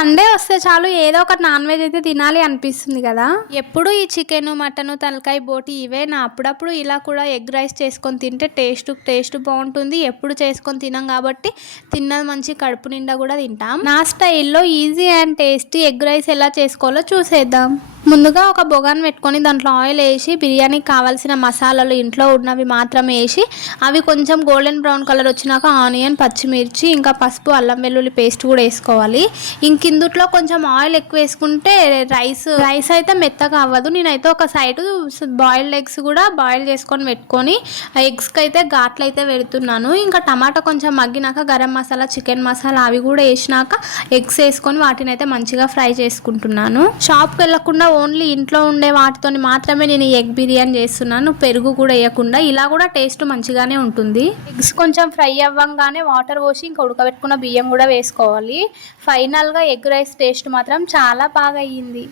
Sunday వస్తే చాలు ఏదో ఒక నాన్ వెజ్ అయితే తినాలి అనిపిస్తుంది కదా. ఎప్పుడు ఈ చికెన్ మటన్ తలకాయ బోటి ఇవే నా. అప్పుడప్పుడు ఇలా కూడా ఎగ్ రైస్ చేసుకొని తింటే టేస్ట్ బాగుంటుంది. ఎప్పుడు చేసుకొని తినాం కాబట్టి తిన్నది మంచి కడుపు నిండా కూడా తింటాం. నా స్టైల్లో easy and tasty egg rice ఎలా చేసుకోవాలో చూసేద్దాం. ముందుగా ఒక బొగాన్ పెట్టుకొని దాంట్లో ఆయిల్ వేసి బిర్యానీకి కావాల్సిన మసాలాలు ఇంట్లో ఉన్నవి మాత్రమే వేసి అవి కొంచెం గోల్డెన్ బ్రౌన్ కలర్ వచ్చినాక ఆనియన్ పచ్చిమిర్చి ఇంకా పసుపు అల్లం వెల్లుల్లి పేస్ట్ కూడా వేసుకోవాలి. ఇందుట్లో కొంచెం ఆయిల్ ఎక్కువ వేసుకుంటే రైస్ అయితే మెత్తగా అవ్వదు. నేనైతే ఒక సైడ్ బాయిల్డ్ ఎగ్స్ కూడా బాయిల్ చేసుకొని పెట్టుకొని ఎగ్స్కి అయితే ఘాట్లు అయితే పెడుతున్నాను. ఇంకా టమాటా కొంచెం మగ్గినాక గరం మసాలా చికెన్ మసాలా అవి కూడా వేసినాక ఎగ్స్ వేసుకొని వాటిని అయితే మంచిగా ఫ్రై చేసుకుంటున్నాను. షాప్కి వెళ్ళకుండా ఓన్లీ ఇంట్లో ఉండే వాటితో మాత్రమే నేను ఎగ్ బిర్యానీ చేస్తున్నాను. పెరుగు కూడా వేయకుండా. ఇలా కూడా టేస్ట్ మంచిగానే ఉంటుంది. ఎగ్స్ కొంచెం ఫ్రై అవ్వగానే వాటర్ పోసి ఇంకా ఉడకబెట్టుకున్న బియ్యం కూడా వేసుకోవాలి. ఫైనల్గా ఎగ్ రైస్ టేస్ట్ మాత్రం చాలా బాగా అయ్యింది.